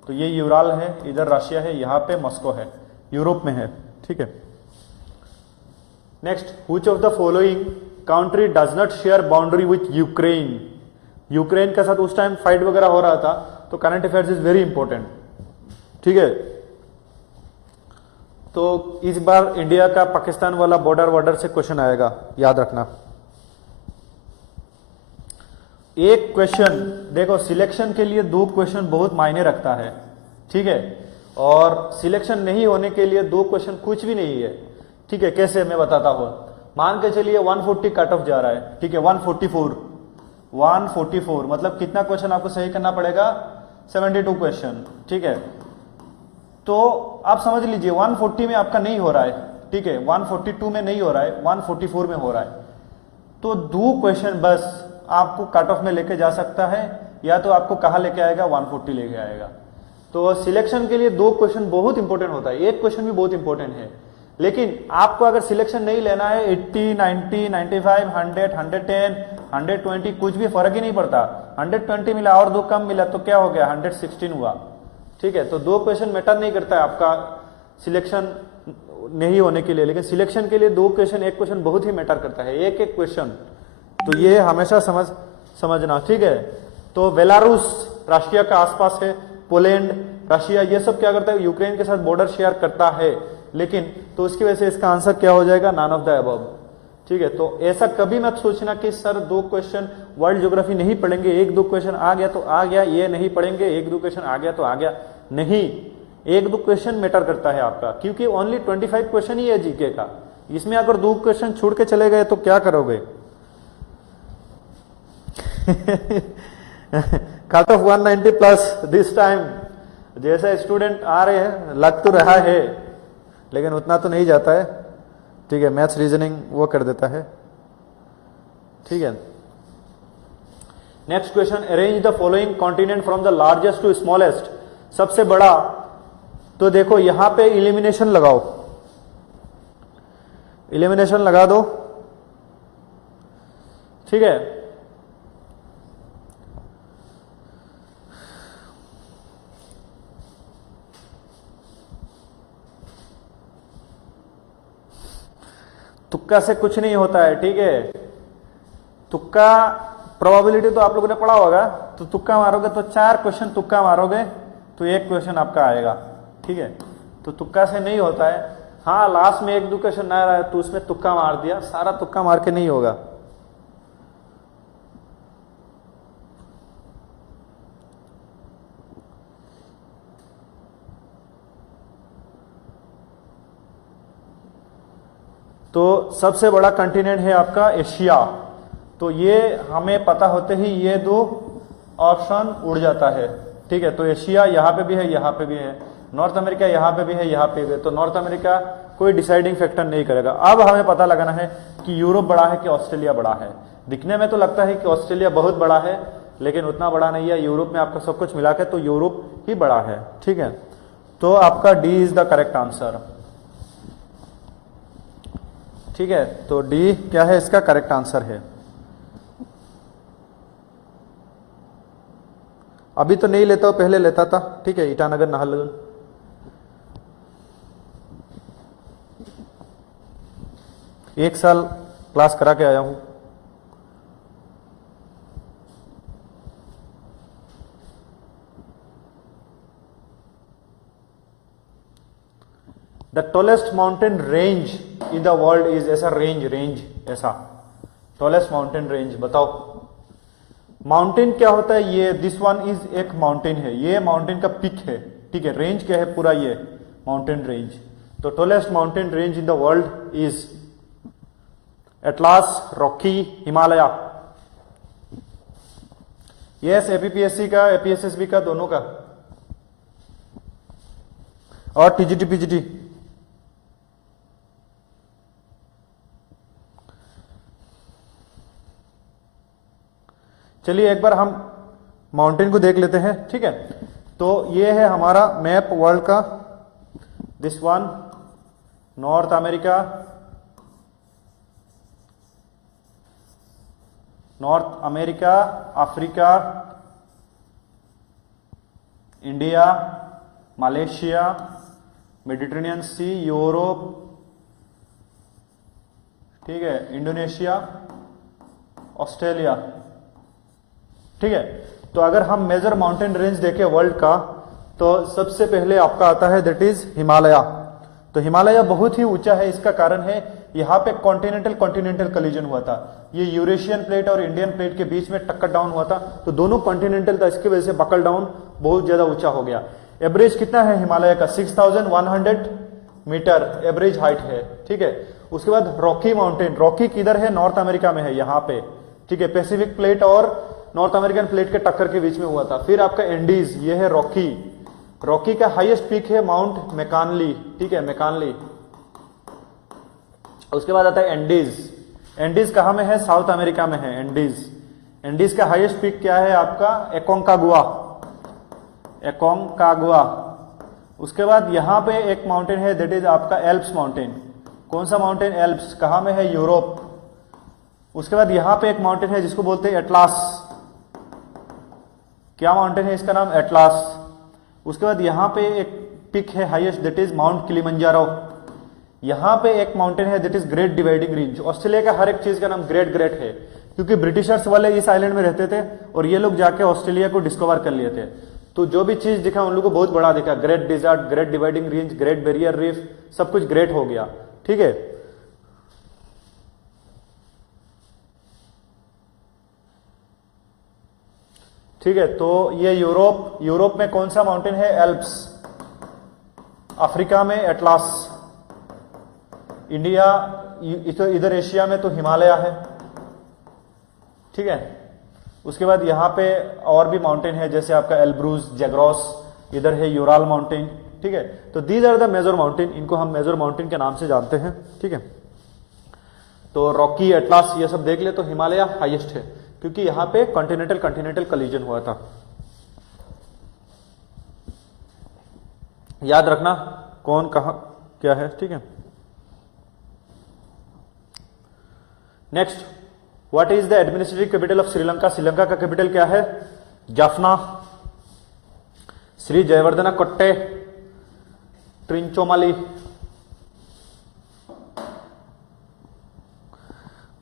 तो ये यूराल है, इधर रशिया है, यहाँ पे मस्को है, यूरोप में है, ठीक है। Next, which of the following country does not share boundary with Ukraine. Ukraine के साथ उस टाइम फाइट वगैरह हो रहा था, तो current affairs is very important, ठीक है। तो इस बार इंडिया का पाकिस्तान वाला बॉर्डर से क्वेश्चन आएगा, याद रखना। एक क्वेश्चन देखो, सिलेक्शन के लिए 2 क्वेश्चन बहुत मायने रखता है, ठीक है, और सिलेक्शन नहीं होने के लिए 2 क्वेश्चन कुछ भी नहीं है, ठीक है। कैसे, मैं बताता हूं। मान के चलिए 140 कट ऑफ जा रहा है, ठीक है, 144 मतलब कितना क्वेश्चन आपको सही करना पड़ेगा, 72 क्वेश्चन, ठीक है। तो आप समझ लीजिए 140 में आपका नहीं हो रहा है, ठीक है, 142 में नहीं हो रहा है, 144 में हो रहा है, तो 2 क्वेश्चन बस आपको कट ऑफ में लेके जा सकता है, या तो आपको कहां लेके आएगा, 140 लेके आएगा। तो सिलेक्शन के लिए 2 क्वेश्चन बहुत इंपॉर्टेंट होता है, एक क्वेश्चन भी बहुत इंपॉर्टेंट है, लेकिन आपको अगर सिलेक्शन नहीं लेना है 80, 90, 95, 100, 110, 120 कुछ भी फर्क ही नहीं पड़ता। 120 मिला और 2 कम मिला तो क्या हो गया, 116 हुआ, ठीक है। तो 2 क्वेश्चन मैटर नहीं करता है आपका सिलेक्शन नहीं होने के लिए, लेकिन सिलेक्शन के लिए 2 क्वेश्चन, एक क्वेश्चन बहुत ही मैटर करता है, एक एक क्वेश्चन, तो ये हमेशा समझना, ठीक है। तो बेलारूस रशिया का आसपास है, पोलैंड, रशिया, ये सब क्या करता है, यूक्रेन के साथ बॉर्डर शेयर करता है, लेकिन तो उसकी वजह से इसका आंसर क्या हो जाएगा, नॉन ऑफ द अबव, ठीक है। तो ऐसा कभी मत सोचना कि सर 2 क्वेश्चन वर्ल्ड ज्योग्राफी नहीं पढ़ेंगे, 1-2 क्वेश्चन आ गया तो आ गया, ये नहीं पढ़ेंगे, 1-2 क्वेश्चन आ गया तो आ गया, नहीं, 1-2 क्वेश्चन मैटर करता है आपका, क्योंकि ओनली 25 क्वेश्चन ही है जीके का, इसमें अगर 2 क्वेश्चन छोड़ के चले गए तो क्या करोगे। Cut off 190 plus this time, जैसे स्टूडेंट आ रहे हैं लग तो रहा है, लेकिन उतना तो नहीं जाता है, ठीक है। मैथ्स रीजनिंग वो कर देता है, ठीक है। Next question, arrange the following continent from the largest to smallest, सबसे बड़ा। तो देखो यहां पे इलिमिनेशन लगाओ, इलिमिनेशन लगा दो, ठीक है। तुक्का से कुछ नहीं होता है, ठीक है। तुक्का प्रोबेबिलिटी तो आप लोगों ने पढ़ा होगा, तो तुक्का मारोगे तो 4 क्वेश्चन तुक्का मारोगे तो 1 क्वेश्चन आपका आएगा, ठीक है। तो तुक्का से नहीं होता है, हाँ लास्ट में 1-2 क्वेश्चन ना रहा है तो उसमें तुक्का मार दिया, सारा तुक्का मार के नहीं होगा। तो सबसे बड़ा कंटिनेंट है आपका एशिया, तो ये हमें पता होते ही ये 2 ऑप्शन उड़ जाता है, ठीक है। तो एशिया यहाँ पे भी है, यहाँ पे भी है, नॉर्थ अमेरिका यहाँ पे भी है, यहाँ पे भी है, तो नॉर्थ अमेरिका कोई डिसाइडिंग फैक्टर नहीं करेगा। अब हमें पता लगाना है कि यूरोप बड़ा है कि ऑस्ट्रेलिया बड़ा है। दिखने में तो लगता है कि ऑस्ट्रेलिया बहुत बड़ा है, लेकिन उतना बड़ा नहीं है, यूरोप में आपका सब कुछ मिला के तो यूरोप ही बड़ा है, ठीक है। तो आपका D is the correct answer, ठीक है। तो डी क्या है, इसका करेक्ट आंसर है। अभी तो नहीं लेता हूं, पहले लेता था, ठीक है। ईटानगर नाहरलगुन, एक साल क्लास करा के आया हूं। The tallest mountain range in the world is, ऐसा रेंज ऐसा टॉलेस्ट माउंटेन रेंज बताओ। माउंटेन क्या होता है, ये दिस वन इज एक माउंटेन है, ये माउंटेन का पिक है, ठीक है। रेंज क्या है, पूरा ये माउंटेन रेंज। तो tallest mountain range in the world is atlas, Rocky, Himalaya. Yes, APPSC का, एपीएसएसबी का, दोनों का, और टीजीटी पीजीटी। चलिए एक बार हम माउंटेन को देख लेते हैं, ठीक है। तो ये है हमारा मैप वर्ल्ड का, this one, North America, Africa, India, Malaysia, Mediterranean Sea, Europe, ठीक है, इंडोनेशिया, ऑस्ट्रेलिया, ठीक है। तो अगर हम मेजर माउंटेन रेंज देखें वर्ल्ड का, तो सबसे पहले आपका आता है दैट इज हिमालय। तो हिमालय बहुत ही ऊंचा है, इसका कारण है यहाँ पे कॉन्टिनेंटल कॉलिजन हुआ था। ये यूरेशियन प्लेट और इंडियन प्लेट के बीच में टक्कर डाउन हुआ था, तो दोनों कॉन्टिनेंटल था, इसकी वजह से बकल डाउन बहुत ज्यादा ऊंचा हो गया। एवरेज कितना है हिमालय का? 6100 मीटर एवरेज हाइट है, ठीक है। उसके बाद रॉकी माउंटेन, रॉकी किधर है? नॉर्थ अमेरिका में है, यहाँ पे, ठीक है। पैसिफिक प्लेट और नॉर्थ अमेरिकन प्लेट के टक्कर के बीच में हुआ था। फिर आपका एंडीज, ये है रॉकी, रॉकी का हाईएस्ट पीक है माउंट मैकानली, ठीक है, मैकानली। उसके बाद आता है एंडीज। एंडीज कहां में है? साउथ अमेरिका में है एंडीज। एंडीज का हाईएस्ट पीक क्या है आपका? एकोंकागुआ, एकोंकागुआ। उसके बाद यहां पे एक माउंटेन है दैट इज आपका एल्प्स माउंटेन। कौन सा माउंटेन? एल्प्स। कहां में है? यूरोप। उसके बाद यहां पे एक माउंटेन है जिसको बोलते हैं एटलास। क्या माउंटेन है इसका नाम? एटलास। उसके बाद यहां पे एक पिक है highest that is mount Kilimanjaro. यहां पे एक माउंटेन है that is great Dividing range. Australia का हर एक चीज का नाम ग्रेट ग्रेट है, क्योंकि ब्रिटिशर्स वाले इस आइलैंड में रहते थे और ये लोग जाके ऑस्ट्रेलिया को डिस्कवर कर लिए थे। तो जो भी चीज दिखा उन लोगों को बहुत बड़ा दिखा, great desert, Great Dividing Range, Great Barrier Reef, सब कुछ ग्रेट हो गया, ठीक है। ठीक है, तो ये यूरोप, यूरोप में कौन सा माउंटेन है? एल्प्स। अफ्रीका में एटलास। इंडिया, इधर एशिया में तो हिमालय है, ठीक है। उसके बाद यहां पे और भी माउंटेन है, जैसे आपका एल्ब्रूज, जैग्रोस, इधर है यूराल माउंटेन, ठीक है। तो these are the major mountain, इनको हम मेजर माउंटेन के नाम से जानते हैं, ठीक है। तो रॉकी, एटलास, ये सब देख ले तो हिमालय हाईएस्ट है, क्योंकि यहां पे कॉन्टिनेंटल कॉलिजन हुआ था। याद रखना कौन कहां क्या है, ठीक है। Next, what is the administrative capital of Sri Lanka? Sri Lanka का कैपिटल क्या है? जाफना। श्री जयवर्धना कोट्टे, ट्रिंचोमाली।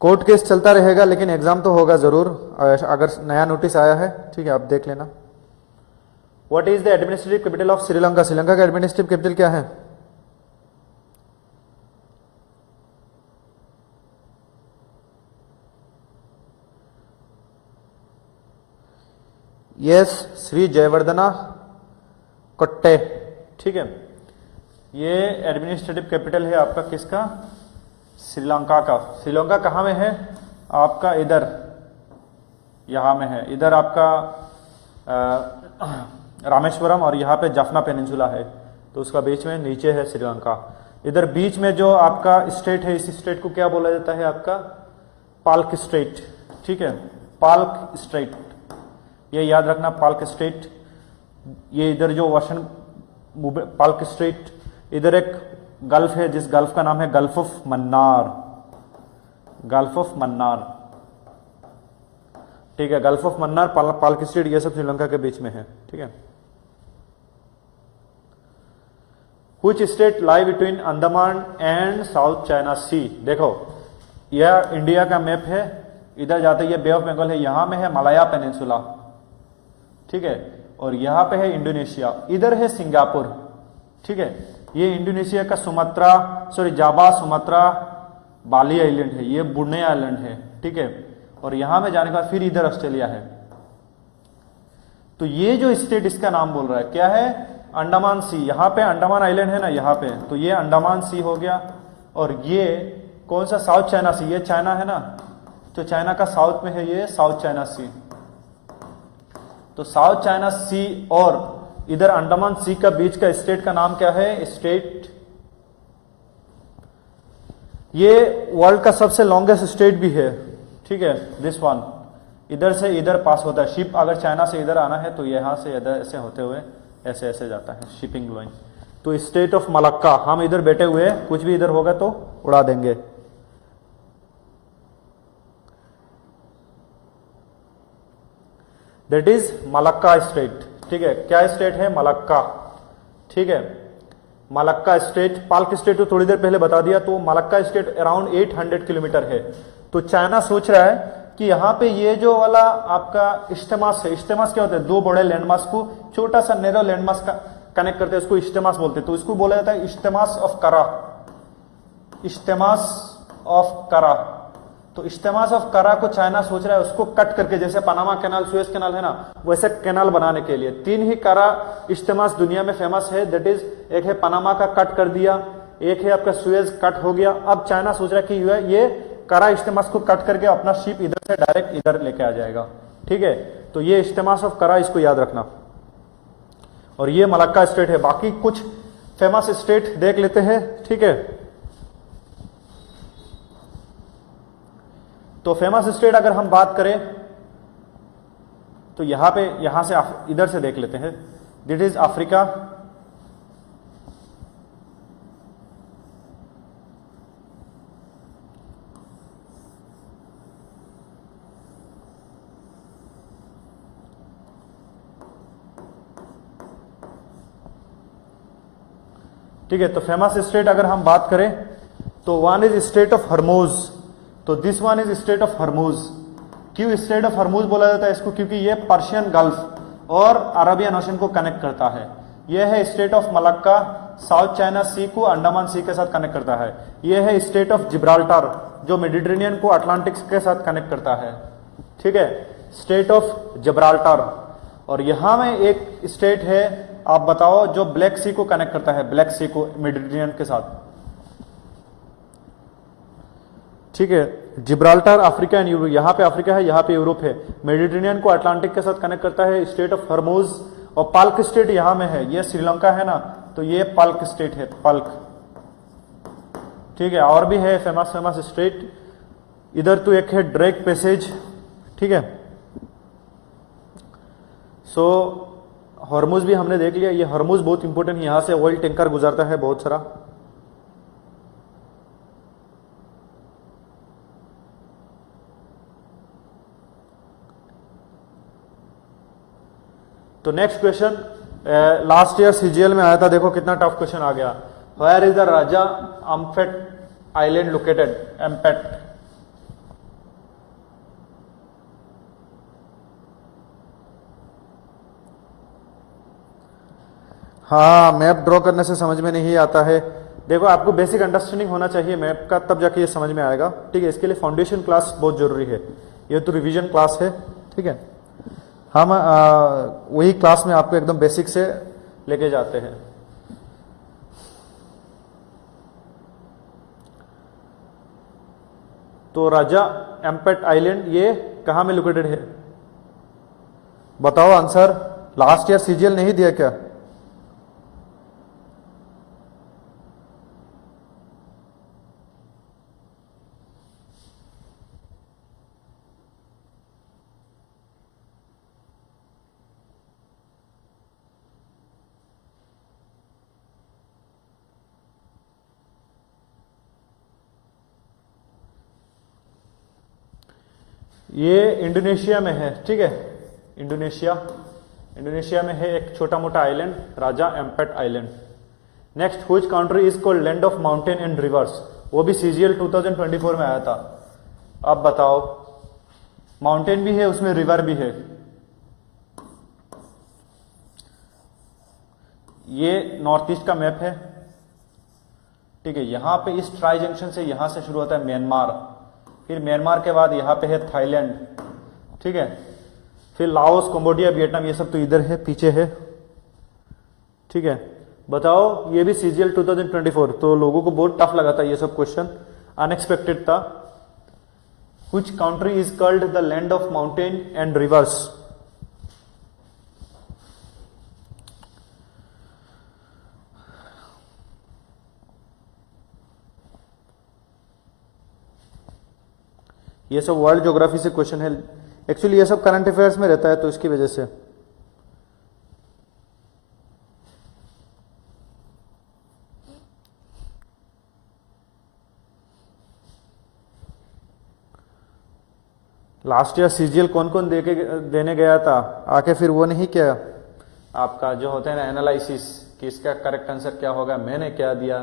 कोर्ट केस चलता रहेगा, लेकिन एग्जाम तो होगा जरूर, अगर नया नोटिस आया है, ठीक है, आप देख लेना। What is the administrative capital of Sri Lanka? Sri Lanka का एडमिनिस्ट्रेटिव कैपिटल क्या है? यस, श्री जयवर्धना कोट्टे, ठीक है। ये एडमिनिस्ट्रेटिव कैपिटल है आपका किसका? श्रीलंका का। श्रीलंका कहाँ में है आपका? इधर, यहाँ में है। इधर आपका रामेश्वरम और यहाँ पे जाफना पेनिनसुला है, तो उसका बीच में नीचे है श्रीलंका। इधर बीच में जो आपका स्टेट है, इस स्टेट को क्या बोला जाता है आपका? पाल्क स्टेट, ठीक है, पाल्क स्टेट, ये याद रखना, पाल्क स्टेट। ये इधर जो वाशन पाल्क स्टेट, इधर एक गल्फ है जिस गल्फ का नाम है gulf of Mannar, gulf of Mannar, ठीक है। Gulf of Mannar, Palk state, ये सब श्रीलंका के बीच में है, ठीक है। Which state lie between Andaman and South China Sea? देखो, यह इंडिया का मैप है, इधर जाते ये बे ऑफ बंगाल है, यहां में है मलाया पेनिनसुला, ठीक है, और यहां पे है इंडोनेशिया, इधर है सिंगापुर, ठीक है। ये इंडोनेशिया का जावा, सुमात्रा, बाली आइलैंड है, ये बुर्ने आइलैंड है, ठीक है। और यहां में जाने के बाद फिर इधर ऑस्ट्रेलिया है। तो ये जो स्टेट इसका नाम बोल रहा है क्या है? अंडमान सी। यहां पे अंडमान आइलैंड है ना, यहां पे, तो ये अंडमान सी हो गया। और ये कौन सा? साउथ चाइना सी, ये चाइना है ना, तो चाइना का साउथ में है ये साउथ चाइना सी। तो साउथ चाइना सी और इधर अंडमान सी का बीच का स्टेट का नाम क्या है? स्टेट, ये वर्ल्ड का सबसे लॉन्गेस्ट स्टेट भी है, ठीक है, दिस वन। इधर से इधर पास होता है। शिप अगर चाइना से इधर आना है तो यहाँ से इधर ऐसे होते हुए ऐसे ऐसे जाता है शिपिंग लाइन। तो स्टेट ऑफ मलक्का, हम इधर बैठे हुए हैं, कुछ भी इधर होगा तो उड़ा देंगे। That is Malacca state. ठीक है, क्या स्टेट है? मलक्का। ठीक है, मलक्का स्टेट। पाल्क स्टेट तो थोड़ी देर पहले बता दिया। तो मलक्का स्टेट अराउंड 800 किलोमीटर है। तो चाइना सोच रहा है कि यहाँ पे ये जो वाला आपका इस्टेमास है, इस्टेमास क्या होता है? दो बड़े लैंडमास को छोटा सा नैरो लैंडमास का कनेक्ट करते हैं, उसको इस्टेमास बोलते हैं। तो इसको बोला जाता है इस्टेमास ऑफ करा, इस्टेमास ऑफ करा। तो इस्तेमास ऑफ करा को चाइना सोच रहा है उसको कट करके, जैसे पनामा कैनाल, सुएज कैनाल है ना, वैसे कैनाल बनाने के लिए। तीन ही करा इस्तेमास दुनिया में फेमस है। दैट इज, एक है पनामा का कट कर दिया, एक है आपका सुएज कट हो गया। अब चाइना सोच रहा है कि ये करा इस्तेमास को कट करके अपना शिप इधर से डायरेक्ट इधर लेके आ जाएगा। ठीक है, तो ये इस्तेमास ऑफ करा, इसको याद रखना। और ये मलक्का स्टेट है। बाकी कुछ फेमस स्टेट देख लेते हैं। ठीक है, तो फेमस स्टेट अगर हम बात करें तो यहां से इधर से देख लेते हैं। दिट इज अफ्रीका, ठीक है। तो फेमस स्टेट अगर हम बात करें तो one is state of Hormuz. तो this one is state of Hormuz. क्यों स्टेट ऑफ हरमूज बोला जाता है इसको? क्योंकि ये पर्शियन गल्फ और अरबियन ओशन को कनेक्ट करता है। यह है state of Malacca, South China Sea को अंडमान सी के साथ कनेक्ट करता है। यह है स्टेट ऑफ जिब्राल्टर, जो मेडिटेरेनियन को अटलांटिक के साथ कनेक्ट करता है। ठीक है, स्टेट ऑफ जिब्राल्टर। और यहां में एक स्टेट है, आप बताओ, जो ब्लैक सी को कनेक्ट करता है, ब्लैक सी को मेडिटेरेनियन के साथ। ठीक है, जिब्राल्टर अफ्रीका एंड यूरोप। यहां पे अफ्रीका है, यहां पे यूरोप है। मेडिटेरेनियन को अटलांटिक के साथ कनेक्ट करता है, स्टेट ऑफ हरमूज। और पल्क स्टेट यहां में है, ये श्रीलंका है ना, तो ये पल्क स्टेट है, पल्क। ठीक है, और भी है फेमस फेमस स्टेट इधर। तो एक है ड्रेक पैसेज। ठीक है, सो हरमुज भी हमने देख लिया। ये हरमुज बहुत इंपॉर्टेंट है, यहां से ऑयल टैंकर गुजरता है बहुत सारा। तो next question last year CGL में आया था, देखो कितना टफ क्वेश्चन आ गया। Where is the Raja Ampat island located? Ampat, हाँ, मैप ड्रॉ करने से समझ में नहीं आता है। देखो, आपको बेसिक अंडरस्टैंडिंग होना चाहिए मैप का, तब जाके ये समझ में आएगा। ठीक है, इसके लिए फाउंडेशन क्लास बहुत जरूरी है। ये तो रिवीजन क्लास है। ठीक है, हम वही क्लास में आपको एकदम बेसिक से लेके जाते हैं। तो राजा एम्पेट आइलैंड ये कहां में लोकेटेड है? बताओ आंसर। लास्ट ईयर सीजीएल नहीं दिया क्या? ये इंडोनेशिया में है। ठीक है, इंडोनेशिया में है एक छोटा मोटा island, Raja Ampat island. Next, which country is called land of mountain and rivers? वो भी सीजीएल 2024 में आया था। अब बताओ, माउंटेन भी है उसमें, रिवर भी है। ये नॉर्थ ईस्ट का मैप है। ठीक है, यहां पे इस ट्राई जंक्शन से, यहां से शुरू होता है म्यांमार, फिर म्यांमार के बाद यहाँ पे है थाईलैंड। ठीक है, फिर लाओस, कंबोडिया, वियतनाम, ये सब तो इधर है, पीछे है। ठीक है, बताओ, ये भी सीजीएल 2024। तो लोगों को बहुत टफ लगा था ये सब क्वेश्चन, अनएक्सपेक्टेड था। Which country is called the land of mountain and reverse? ये सब वर्ल्ड ज्योग्राफी से क्वेश्चन है। एक्चुअली ये सब करंट अफेयर्स में रहता है तो इसकी वजह से। लास्ट ईयर सीजीएल कौन कौन देने गया था, आके फिर वो नहीं किया आपका जो होता है ना एनालिसिस कि इसका करेक्ट आंसर क्या होगा, मैंने क्या दिया,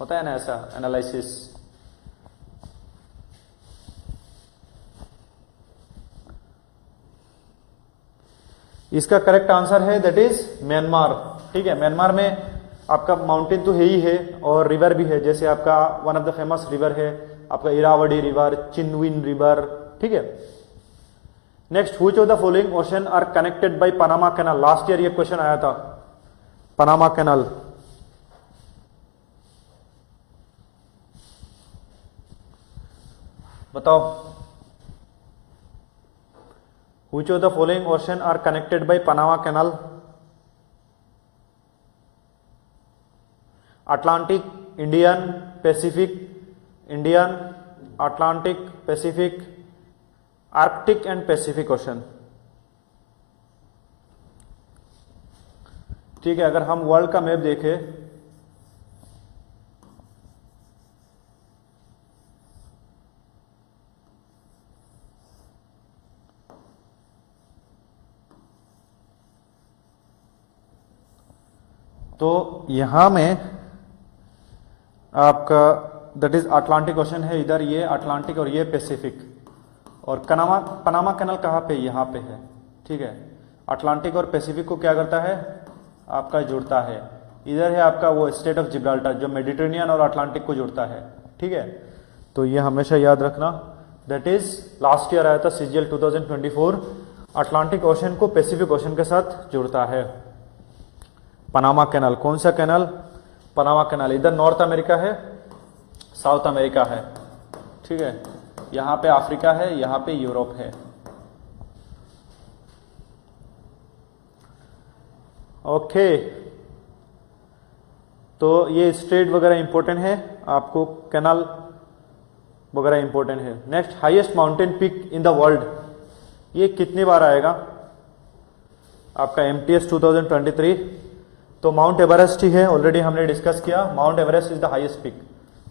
होता है ना ऐसा एनालिसिस। इसका करेक्ट आंसर है दैट इज म्यांमार। ठीक है, म्यांमार में आपका माउंटेन तो है ही है और रिवर भी है, जैसे आपका one of the famous river है आपका इरावदी रिवर, चिनविन रिवर। ठीक है, next which of the following ocean are connected by Panama canal. Last year ये क्वेश्चन आया था, पनामा कैनाल। बताओ, which of the following ocean are connected by Panama canal. Atlantic, Indian, Pacific, Indian, Atlantic, Pacific, Arctic and Pacific ocean. ठीक है, अगर हम world का map देखें तो यहां में आपका दैट इज अटलांटिक ओशन है, इधर ये अटलांटिक और ये पैसिफिक। और पनामा कैनाल कहाँ पे, यहाँ पे है। ठीक है, अटलांटिक और पैसिफिक को क्या करता है आपका जुड़ता है। इधर है आपका वो स्टेट ऑफ जिब्राल्टर जो मेडिटेरेनियन और अटलांटिक को जुड़ता है। ठीक है, तो ये हमेशा याद रखना। दैट इज लास्ट ईयर आया था सीजीएल 2024, अटलांटिक ओशन को पैसिफिक ओशन के साथ जुड़ता है पनामा कैनाल। कौन सा कैनाल, पनामा कैनाल। इधर नॉर्थ अमेरिका है, साउथ अमेरिका है। ठीक है, यहां पे अफ्रीका है, यहां पे यूरोप है। ओके, तो ये स्ट्रेट वगैरह इंपॉर्टेंट है आपको, कैनाल वगैरह इंपॉर्टेंट है। Next, highest mountain peak in the world, ये कितनी बार आएगा आपका एमटीएस 2023। तो माउंट एवरेस्ट ही है, ऑलरेडी हमने डिस्कस किया, mount Everest is the highest peak.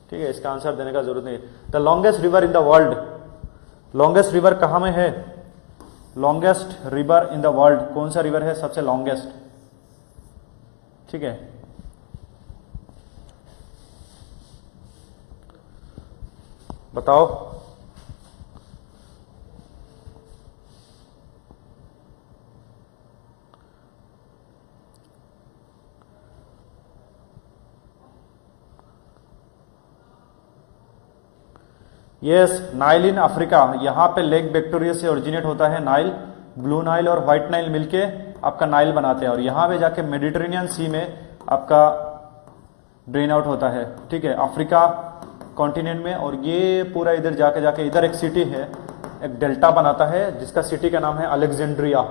ठीक है, इसका आंसर देने का जरूरत नहीं। The longest river in the world, longest river कहां में है, longest river in the world, कौन सा रिवर है सबसे लॉन्गेस्ट। ठीक है, बताओ। यस, नाइल इन अफ्रीका, यहां पे लेक विक्टोरिया से ओरिजिनेट होता है नाइल। ब्लू नाइल और व्हाइट नाइल मिलके आपका नाइल बनाते हैं और यहां पे जाके मेडिटेरेनियन सी में आपका ड्रेन आउट होता है। ठीक है, अफ्रीका कॉन्टिनेंट में। और ये पूरा इधर जाके इधर एक सिटी है, एक डेल्टा बनाता है जिसका सिटी का नाम है अलेक्जेंड्रिया,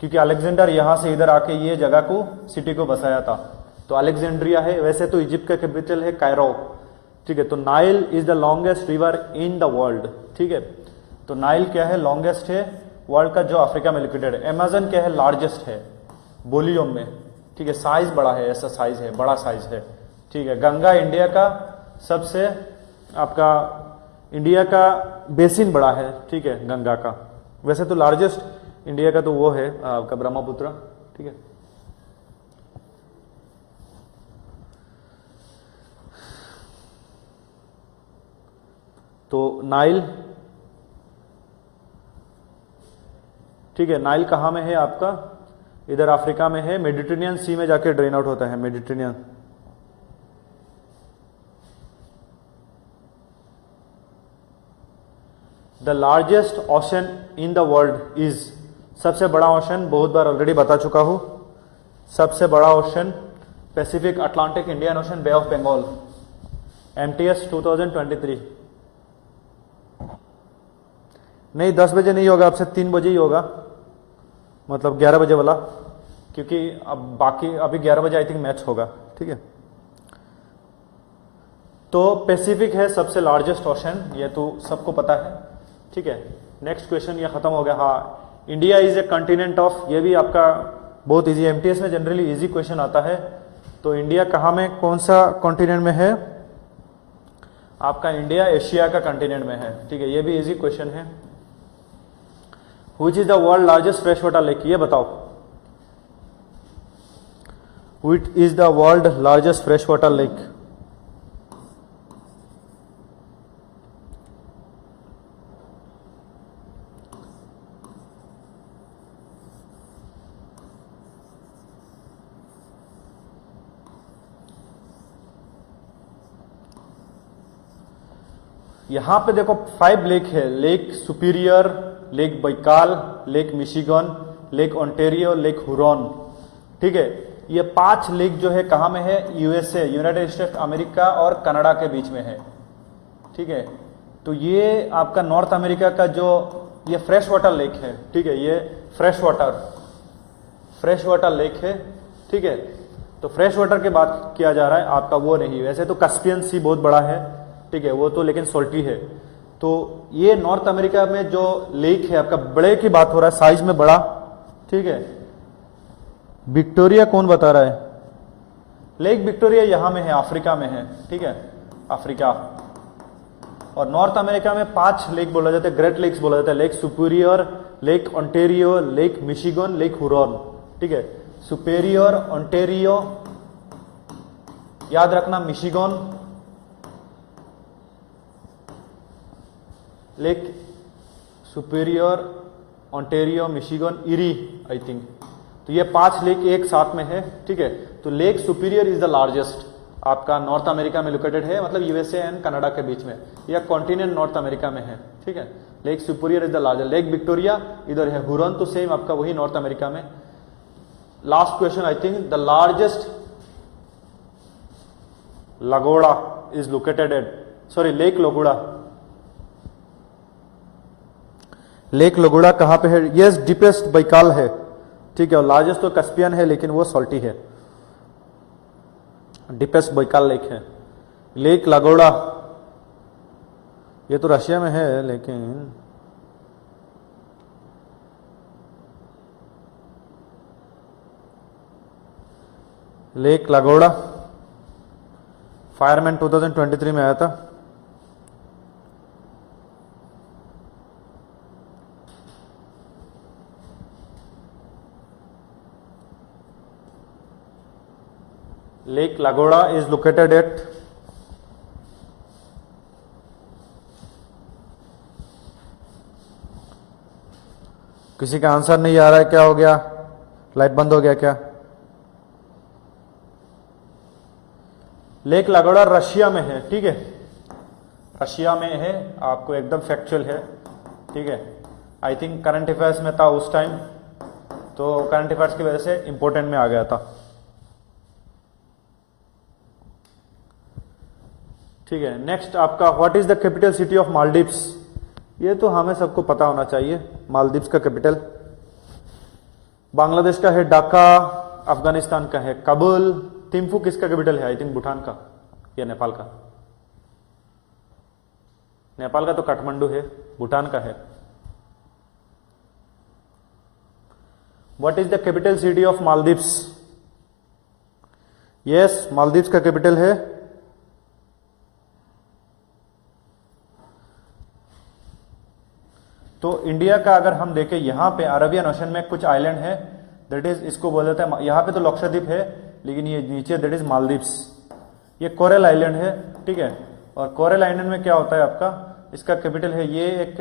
क्योंकि अलेक्जेंडर यहां से इधर आके ये जगह को सिटी को बसाया था, तो अलेक्जेंड्रिया है। वैसे तो इजिप्ट का कैपिटल है कायरो। ठीक है, तो Nile is the longest river in the world. ठीक है, तो नाइल क्या है, लॉन्गेस्ट है वर्ल्ड का, जो अफ्रीका में लोकेटेड है। अमेजन क्या है, लार्जेस्ट है वॉल्यूम में। ठीक है, साइज बड़ा है, ऐसा साइज है, बड़ा साइज है। ठीक है, गंगा इंडिया का सबसे आपका इंडिया का बेसिन बड़ा है। ठीक है, गंगा का। वैसे तो लार्जेस्ट इंडिया का तो वो है आपका ब्रह्मपुत्र। ठीक है, तो नाइल, ठीक है, नाइल कहां में है आपका, इधर अफ्रीका में है, मेडिटेरेनियन सी में जाके ड्रेन आउट होता है, Mediterranean. The largest ocean in the world is, सबसे बड़ा ओशन बहुत बार ऑलरेडी बता चुका हूं, सबसे बड़ा ocean Pacific, Atlantic, Indian ocean, bay of Bengal. MTS 2023। नहीं 10 बजे नहीं होगा, आपसे 3 बजे ही होगा, मतलब 11 बजे वाला, क्योंकि अब बाकी अभी 11 बजे आई थिंक मैच होगा। ठीक है, तो पैसिफिक है सबसे लार्जेस्ट ओशन, ये तो सबको पता है। ठीक है, नेक्स्ट क्वेश्चन ये खत्म हो गया। हाँ, India is a continent of, ये भी आपका बहुत इजी, एमटीएस में जनरली इजी क्वेश्चन आता है। तो इंडिया कहाँ में, कौन सा कॉन्टिनेंट में है? आपका इंडिया एशिया का कॉन्टिनेंट में है, ठीक है, ये भी इजी क्वेश्चन है। Which is the world largest fresh water lake, ये बताओ, which is the world largest fresh water lake? यहां पे देखो 5 लेक है, lake superior, lake Baikal, lake Michigan, lake Ontario, lake Huron, ठीक है। ये 5 लेक जो है कहां में है? यूएसए, यूनाइटेड स्टेट्स अमेरिका और कनाडा के बीच में है, ठीक है। तो ये आपका नॉर्थ अमेरिका का जो ये फ्रेश वाटर लेक है, ठीक है, ये फ्रेश वाटर लेक है, ठीक है। तो फ्रेश वाटर की बात किया जा रहा है, आपका वो नहीं, वैसे तो कैस्पियन सी बहुत बड़ा है, ठीक है, वो तो लेकिन सोल्टी है। तो ये नॉर्थ अमेरिका में जो लेक है आपका, बड़े की बात हो रहा है, साइज में बड़ा, ठीक है। विक्टोरिया कौन बता रहा है? लेक विक्टोरिया यहां में है, अफ्रीका में है, ठीक है, अफ्रीका। और नॉर्थ अमेरिका में 5 लेक बोला जाता है, ग्रेट लेक्स बोला जाता है, lake superior, lake Ontario, lake Michigan, lake Huron, ठीक है। सुपीरियर, ओंटारियो, याद रखना, Michigan, lake superior, Ontario, Michigan, eri, I think. तो ये 5 लेक एक साथ में है, ठीक है। तो lake superior is the largest, आपका नॉर्थ अमेरिका में लोकेटेड है, मतलब यूएसए एंड कनाडा के बीच में, या कॉन्टिनेंट नॉर्थ अमेरिका में है, ठीक है। Lake superior is the largest. Lake Victoria इधर है, हुरॉन तो सेम आपका वही नॉर्थ अमेरिका में। Last question, I think the largest लगोड़ा is located at, sorry, lake लगोड़ा, lake लगोड़ा कहां पे है? यस, डीपेस्ट बैकाल है, ठीक है, और लार्जेस्ट तो कैस्पियन है, लेकिन वो सॉल्टी है। डीपेस्ट बैकाल लेक है, लेक लगोड़ा, ये तो रशिया में है, लेकिन लेक लगोड़ा फायरमैन 2023 में आया था। Lake Lagoda is located at किसी का आंसर नहीं आ रहा है, क्या हो गया? लाइट बंद हो गया क्या? लेक लागोड़ा रशिया में है, ठीक है, रशिया में है, आपको एकदम फैक्चुअल है, ठीक है। आई थिंक करंट अफेयर्स में था उस टाइम, तो करंट अफेयर्स की वजह से इंपॉर्टेंट में आ गया था, ठीक है। नेक्स्ट आपका what is the capital city of Maldives? ये तो हमें सबको पता होना चाहिए, मालदीव्स का कैपिटल। बांग्लादेश का है ढाका, अफगानिस्तान का है काबुल, थिम्फू किसका कैपिटल है? आई थिंक भूटान का या नेपाल का। नेपाल का तो काठमांडू है, भूटान का है। What is the capital city of Maldives? Yes, Maldives का कैपिटल है तो इंडिया का अगर हम देखें, यहां पे अरबियन ओशन में कुछ आइलैंड है, दैट इज, इसको बोल देते हैं, यहां पे तो लक्षद्वीप है, लेकिन ये नीचे दैट इज मालदीव्स, ये कोरल आइलैंड है, ठीक है। और कोरल आइलैंड में क्या होता है आपका, इसका कैपिटल है, ये एक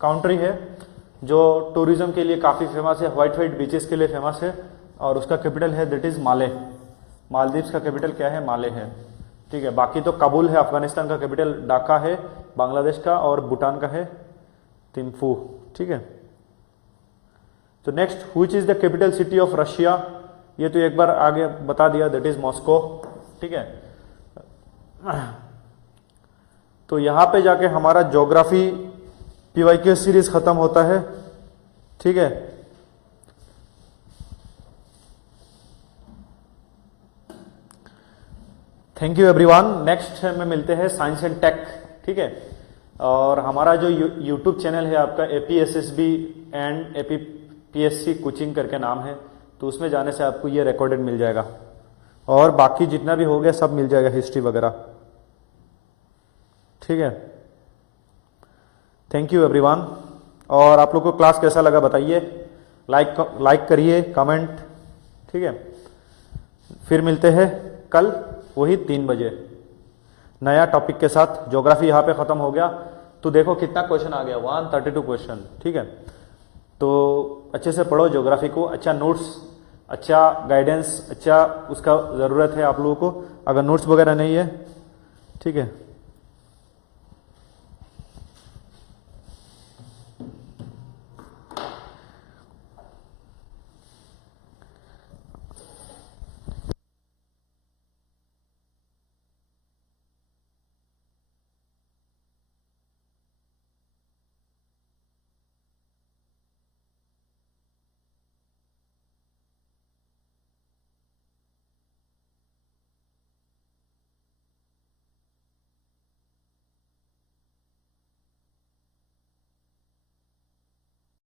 कंट्री है जो टूरिज्म के लिए काफी फेमस है, व्हाइट बीचेस के लिए फेमस है, और उसका कैपिटल है दैट इज माले। मालदीव्स का कैपिटल क्या है? माले है, ठीक है। बाकी तो काबुल है, अफगानिस्तान का कैपिटल ढाका है, बांग्लादेश का, और भूटान का है थिम्फू, ठीक है। तो next, which is the capital city of Russia? ये तो एक बार आगे बता दिया, दैट इज मॉस्को, ठीक है। तो यहां पे जाके हमारा ज्योग्राफी पीवाईक्यू सीरीज खत्म होता है, ठीक है। Thank you everyone. नेक्स्ट में मिलते हैं साइंस एंड टेक, ठीक है। और हमारा जो यूट्यूब चैनल है आपका APSSB एंड APPSC कोचिंग करके नाम है, तो उसमें जाने से आपको ये रिकॉर्डेड मिल जाएगा और बाकी जितना भी हो गया सब मिल जाएगा, हिस्ट्री वगैरह। ठीक है, थैंक यू एवरीवन। और आप लोग को क्लास कैसा लगा बताइए, लाइक करिए, कमेंट। ठीक है, फिर मिलते हैं कल वही 3 बजे नया टॉपिक के साथ। ज्योग्राफी यहाँ पे खत्म हो गया, तो देखो कितना क्वेश्चन आ गया, 132 क्वेश्चन। ठीक है, तो अच्छे से पढ़ो ज्योग्राफी को, अच्छा नोट्स, अच्छा गाइडेंस, अच्छा उसका ज़रूरत है आप लोगों को, अगर नोट्स वगैरह नहीं है। ठीक है।